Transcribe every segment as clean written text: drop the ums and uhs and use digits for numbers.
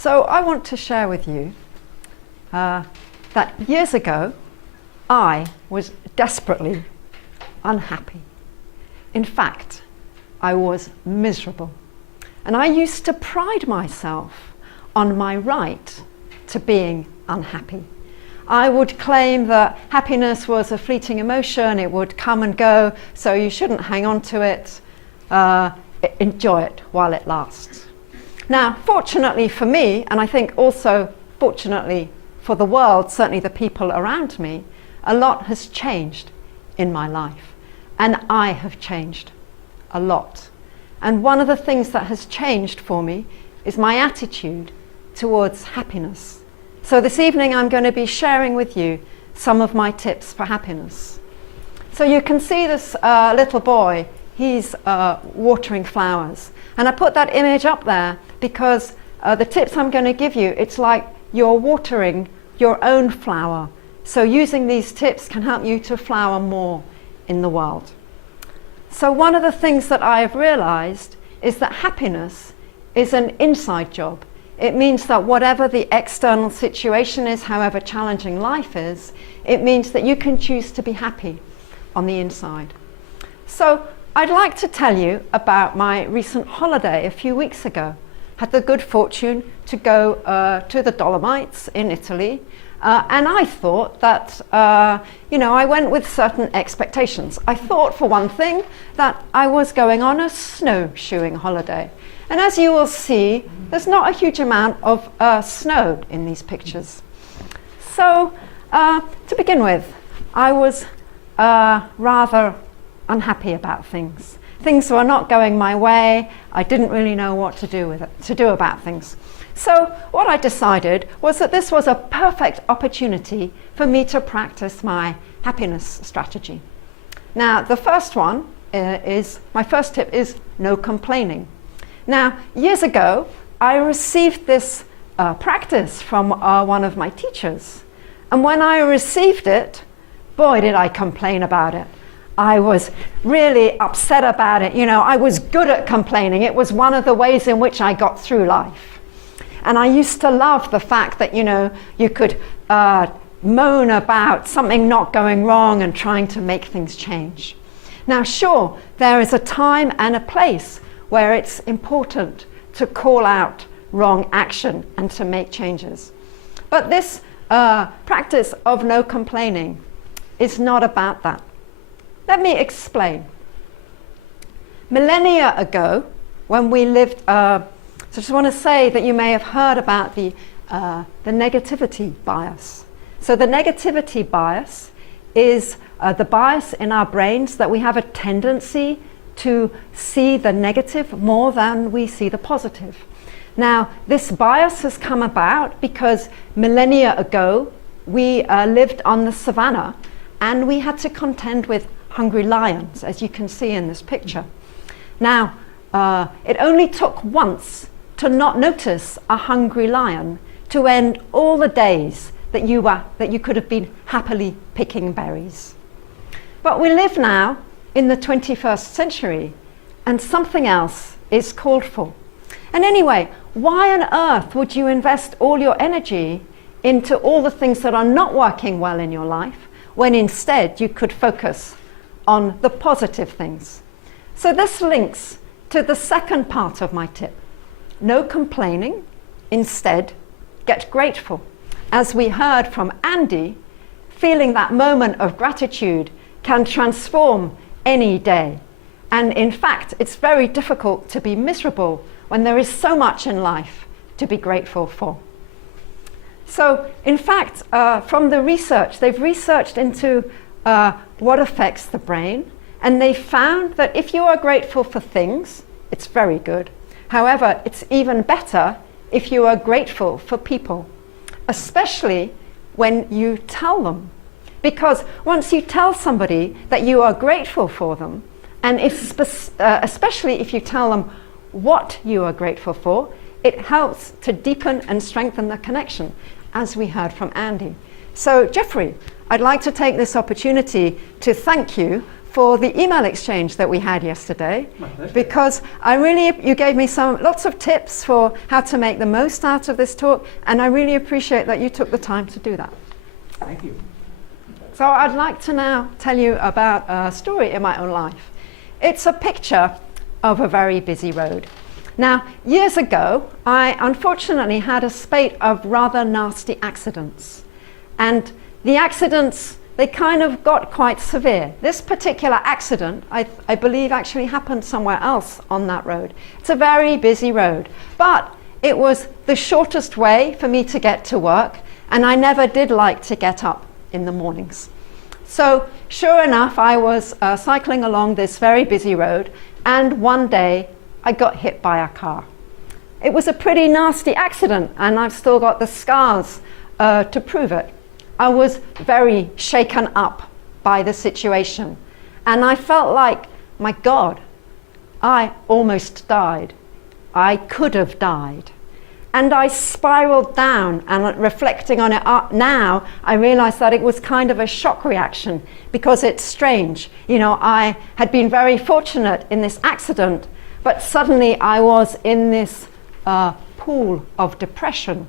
So I want to share with you that years ago I was desperately unhappy. In fact, I was miserable. And I used to pride myself on my right to being unhappy. I would claim that happiness was a fleeting emotion, it would come and go, so you shouldn't hang on to it, enjoy it while it lasts. Now, fortunately for me, and I think also fortunately for the world, certainly the people around me, a lot has changed in my life. And I have changed a lot. And one of the things that has changed for me is my attitude towards happiness. So this evening I'm going to be sharing with you some of my tips for happiness. So you can see this little boy, he's watering flowers. And I put that image up there because the tips I'm going to give you, it's like you're watering your own flower. So using these tips can help you to flower more in the world. So one of the things that I have realized is that happiness is an inside job. It means that whatever the external situation is, however challenging life is, it means that you can choose to be happy on the inside. So I'd like to tell you about my recent holiday a few weeks ago. Had the good fortune to go to the Dolomites in Italy. And I thought that, I went with certain expectations. I thought, for one thing, that I was going on a snowshoeing holiday. And as you will see, there's not a huge amount of snow in these pictures. So, to begin with, I was rather unhappy about things. Things were not going my way. I didn't really know what to do about things. So what I decided was that this was a perfect opportunity for me to practice my happiness strategy. Now, the first one my first tip is no complaining. Now, years ago, I received this practice from one of my teachers. And when I received it, boy, did I complain about it. I was really upset about it. I was good at complaining. It was one of the ways in which I got through life. And I used to love the fact that, you could moan about something not going wrong and trying to make things change. Now, sure, there is a time and a place where it's important to call out wrong action and to make changes. But this practice of no complaining is not about that. Let me explain. Millennia ago, when we lived, so I just want to say that you may have heard about the negativity bias. So the negativity bias is the bias in our brains that we have a tendency to see the negative more than we see the positive. Now, this bias has come about because millennia ago, we lived on the savannah and we had to contend with hungry lions, as you can see in this picture. Now, it only took once to not notice a hungry lion to end all the days that you could have been happily picking berries. But we live now in the 21st century and something else is called for. And anyway, why on earth would you invest all your energy into all the things that are not working well in your life when instead you could focus on the positive things? So this links to the second part of my tip. No complaining, instead get grateful. As we heard from Andy, feeling that moment of gratitude can transform any day. And in fact, it's very difficult to be miserable when there is so much in life to be grateful for. So in fact, from the research, they've researched into what affects the brain, and they found that if you are grateful for things, it's very good. However, it's even better if you are grateful for people, especially when you tell them. Because once you tell somebody that you are grateful for them, and especially if you tell them what you are grateful for, it helps to deepen and strengthen the connection, as we heard from Andy. So, Jeffrey, I'd like to take this opportunity to thank you for the email exchange that we had yesterday, because you gave me lots of tips for how to make the most out of this talk, and I really appreciate that you took the time to do that. Thank you. So I'd like to now tell you about a story in my own life. It's a picture of a very busy road. Now, years ago, I unfortunately had a spate of rather nasty accidents. And the accidents, they kind of got quite severe. This particular accident, I believe, actually happened somewhere else on that road. It's a very busy road, but it was the shortest way for me to get to work, and I never did like to get up in the mornings. So sure enough, I was cycling along this very busy road, and one day I got hit by a car. It was a pretty nasty accident, and I've still got the scars to prove it. I was very shaken up by the situation, and I felt like, my God, I almost died. I could have died. And I spiraled down, and reflecting on it now, I realized that it was kind of a shock reaction, because it's strange. You know, I had been very fortunate in this accident, but suddenly I was in this pool of depression.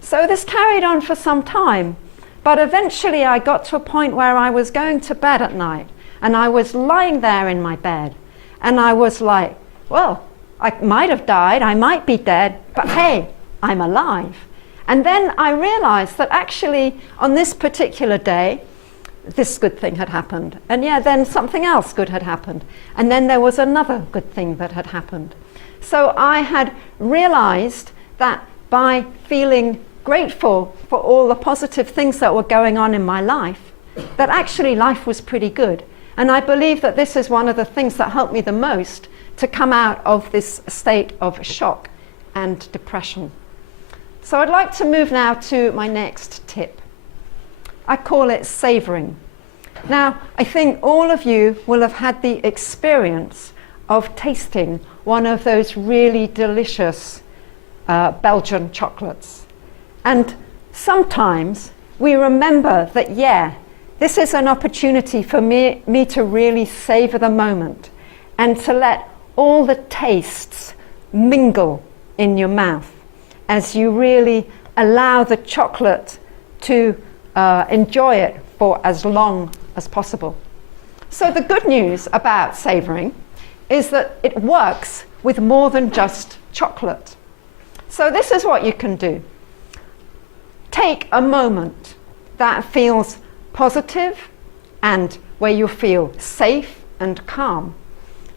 So this carried on for some time, but eventually I got to a point where I was going to bed at night, and I was lying there in my bed, and I was like, well, I might have died, I might be dead, but hey, I'm alive. And then I realized that actually on this particular day, this good thing had happened. And yeah, then something else good had happened. And then there was another good thing that had happened. So I had realized that by feeling grateful for all the positive things that were going on in my life, that actually life was pretty good. And I believe that this is one of the things that helped me the most to come out of this state of shock and depression. So I'd like to move now to my next tip. I call it savoring. Now, I think all of you will have had the experience of tasting one of those really delicious Belgian chocolates. And sometimes we remember that, yeah, this is an opportunity for me to really savor the moment and to let all the tastes mingle in your mouth as you really allow the chocolate to enjoy it for as long as possible. So the good news about savoring is that it works with more than just chocolate. So this is what you can do. Take a moment that feels positive and where you feel safe and calm.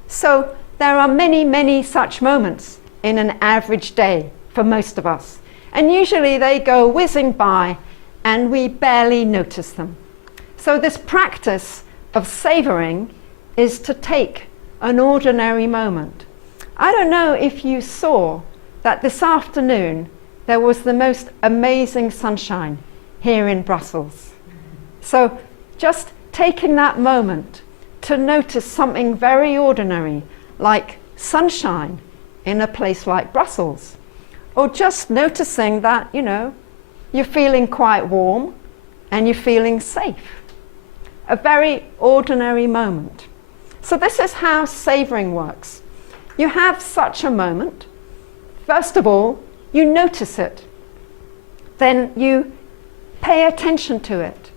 So there are many, many such moments in an average day for most of us. And usually they go whizzing by and we barely notice them. So this practice of savoring is to take an ordinary moment. I don't know if you saw that this afternoon there was the most amazing sunshine here in Brussels. So just taking that moment to notice something very ordinary, like sunshine in a place like Brussels, or just noticing that, you know, you're feeling quite warm and you're feeling safe. A very ordinary moment. So this is how savoring works. You have such a moment. First of all, you notice it. Then you pay attention to it.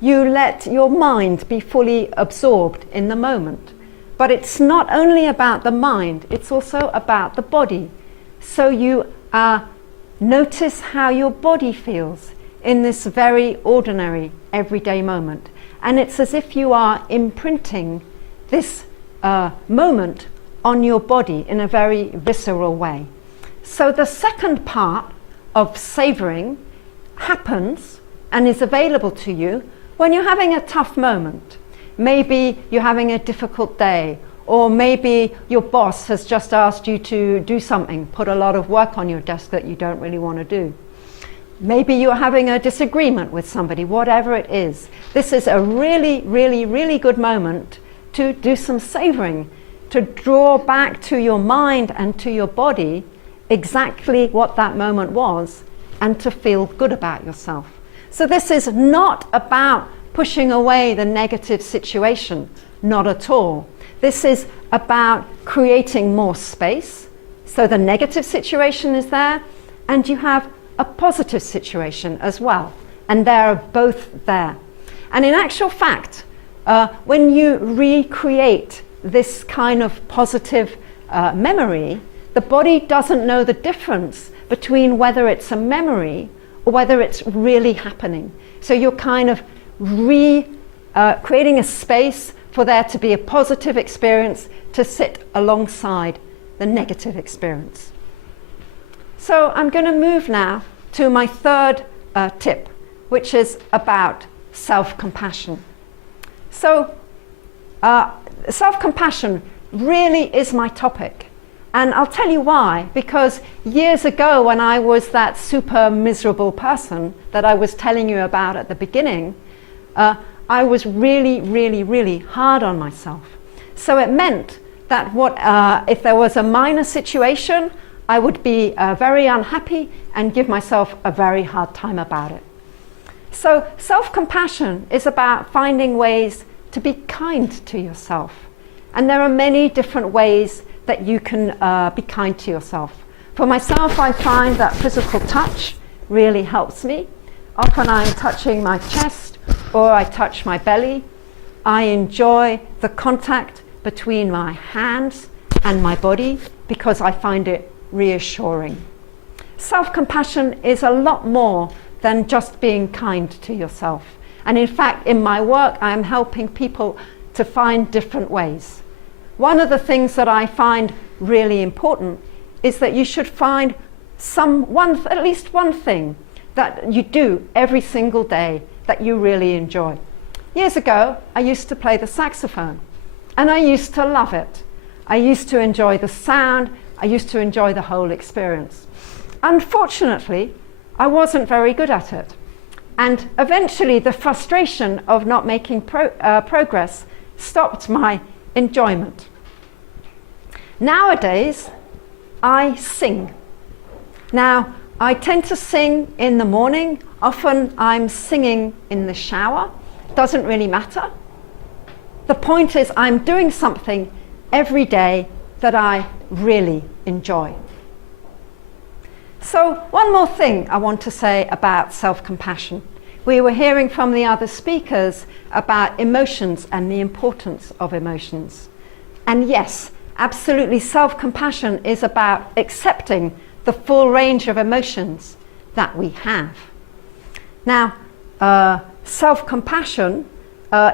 You let your mind be fully absorbed in the moment. But it's not only about the mind, it's also about the body. So you notice how your body feels in this very ordinary, everyday moment. And it's as if you are imprinting this moment on your body in a very visceral way. So the second part of savoring happens and is available to you when you're having a tough moment. Maybe you're having a difficult day, or maybe your boss has just asked you to do something, put a lot of work on your desk that you don't really want to do. Maybe you're having a disagreement with somebody, whatever it is. This is a really, really, really good moment to do some savoring, to draw back to your mind and to your body exactly what that moment was and to feel good about yourself. So this is not about pushing away the negative situation. Not at all. This is about creating more space. So the negative situation is there, and you have a positive situation as well. And they're both there. And in actual fact, when you recreate this kind of positive memory, the body doesn't know the difference between whether it's a memory or whether it's really happening. So you're kind of creating a space for there to be a positive experience to sit alongside the negative experience. So I'm going to move now to my third tip, which is about self-compassion. So self-compassion really is my topic. And I'll tell you why. Because years ago, when I was that super miserable person that I was telling you about at the beginning, I was really, really, really hard on myself. So it meant that if there was a minor situation, I would be very unhappy and give myself a very hard time about it. So self-compassion is about finding ways to be kind to yourself. And there are many different ways that you can be kind to yourself. For myself, I find that physical touch really helps me. Often I'm touching my chest or I touch my belly. I enjoy the contact between my hands and my body because I find it reassuring. Self-compassion is a lot more than just being kind to yourself. And in fact, in my work, I am helping people to find different ways. One of the things that I find really important is that you should find at least one thing that you do every single day that you really enjoy. Years ago, I used to play the saxophone, and I used to love it. I used to enjoy the sound. I used to enjoy the whole experience. Unfortunately, I wasn't very good at it. And eventually, the frustration of not making progress stopped my enjoyment. Nowadays, I sing. Now, I tend to sing in the morning. Often I'm singing in the shower. Doesn't really matter. The point is I'm doing something every day that I really enjoy. So one more thing I want to say about self-compassion. We were hearing from the other speakers about emotions and the importance of emotions. And yes, absolutely, self-compassion is about accepting the full range of emotions that we have. Now, self-compassion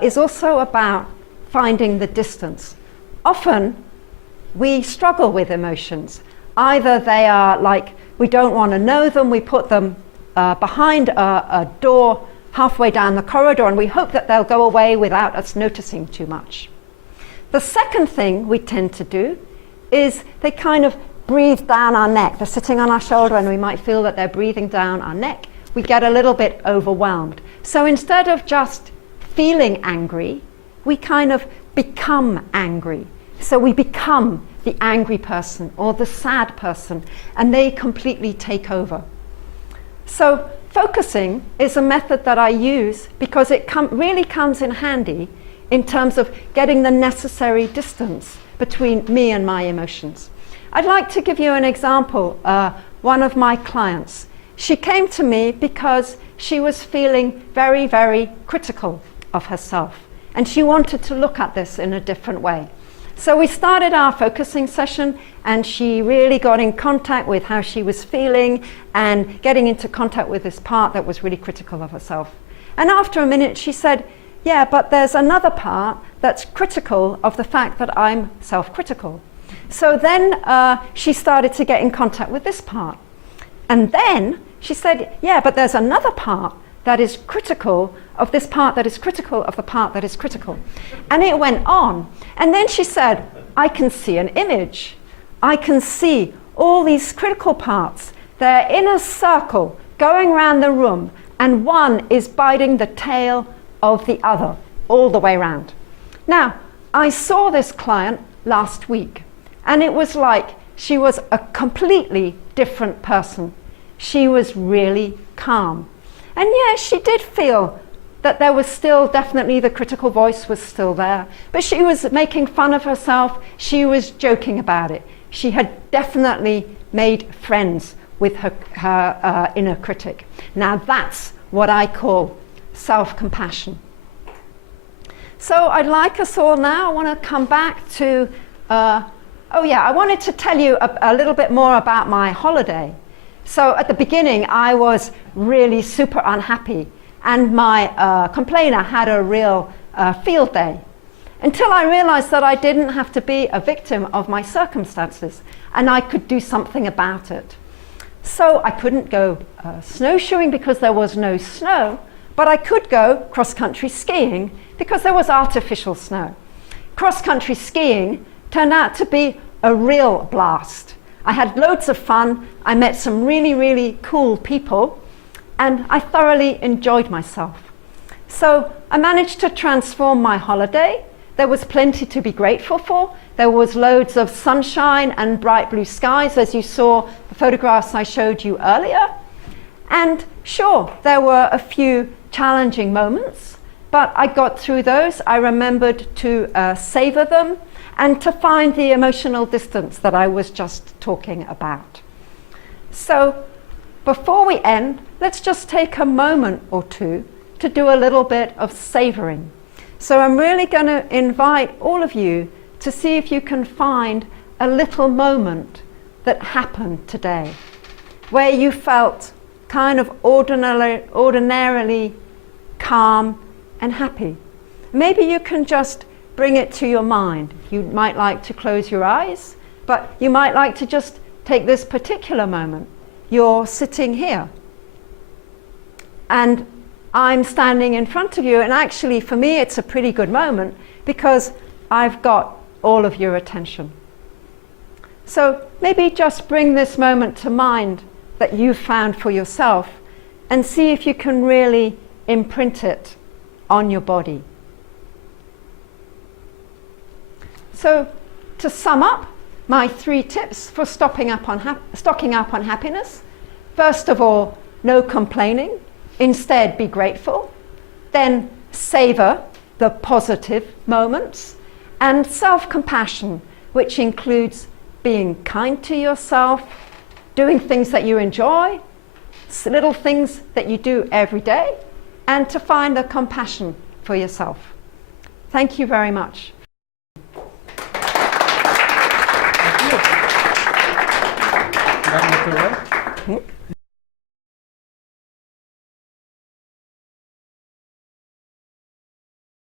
is also about finding the distance. Often, we struggle with emotions. Either they are like, we don't want to know them, we put them behind a door halfway down the corridor and we hope that they'll go away without us noticing too much. The second thing we tend to do is they kind of breathe down our neck. They're sitting on our shoulder and we might feel that they're breathing down our neck. We get a little bit overwhelmed. So instead of just feeling angry, we kind of become angry. So we become the angry person or the sad person, and they completely take over. So focusing is a method that I use because it really comes in handy in terms of getting the necessary distance between me and my emotions. I'd like to give you an example. One of my clients, she came to me because she was feeling very, very critical of herself, and she wanted to look at this in a different way. So we started our focusing session, and she really got in contact with how she was feeling and getting into contact with this part that was really critical of herself. And after a minute she said, yeah, but there's another part that's critical of the fact that I'm self-critical. So then she started to get in contact with this part. And then she said, yeah, but there's another part that is critical of this part that is critical of the part that is critical. And it went on. And then she said, I can see an image. I can see all these critical parts. They're in a circle going around the room, and one is biting the tail of the other all the way around. Now, I saw this client last week, and it was like she was a completely different person. She was really calm. And yes, she did feel that there was still definitely the critical voice was still there, but she was making fun of herself. She was joking about it. She had definitely made friends with her inner critic. Now that's what I call self-compassion. So I'd like us all now, I want to come back to, I wanted to tell you a little bit more about my holiday. So at the beginning, I was really super unhappy, and my complainer had a real field day, until I realized that I didn't have to be a victim of my circumstances, and I could do something about it. So I couldn't go snowshoeing because there was no snow, but I could go cross-country skiing because there was artificial snow. Cross-country skiing turned out to be a real blast. I had loads of fun. I met some really, really cool people, and I thoroughly enjoyed myself. So I managed to transform my holiday. There was plenty to be grateful for. There was loads of sunshine and bright blue skies, as you saw the photographs I showed you earlier. And sure, there were a few challenging moments, but I got through those. I remembered to savor them and to find the emotional distance that I was just talking about. So before we end, let's just take a moment or two to do a little bit of savoring. So I'm really going to invite all of you to see if you can find a little moment that happened today where you felt kind of ordinarily calm and happy. Maybe you can just bring it to your mind. You might like to close your eyes, but you might like to just take this particular moment. You're sitting here, and I'm standing in front of you, and actually for me it's a pretty good moment because I've got all of your attention. So maybe just bring this moment to mind that you've found for yourself and see if you can really imprint it on your body. So to sum up, my 3 tips for stocking up on happiness. First of all, no complaining. Instead, be grateful. Then savor the positive moments. And self-compassion, which includes being kind to yourself, doing things that you enjoy, little things that you do every day, and to find the compassion for yourself. Thank you very much. Thank you.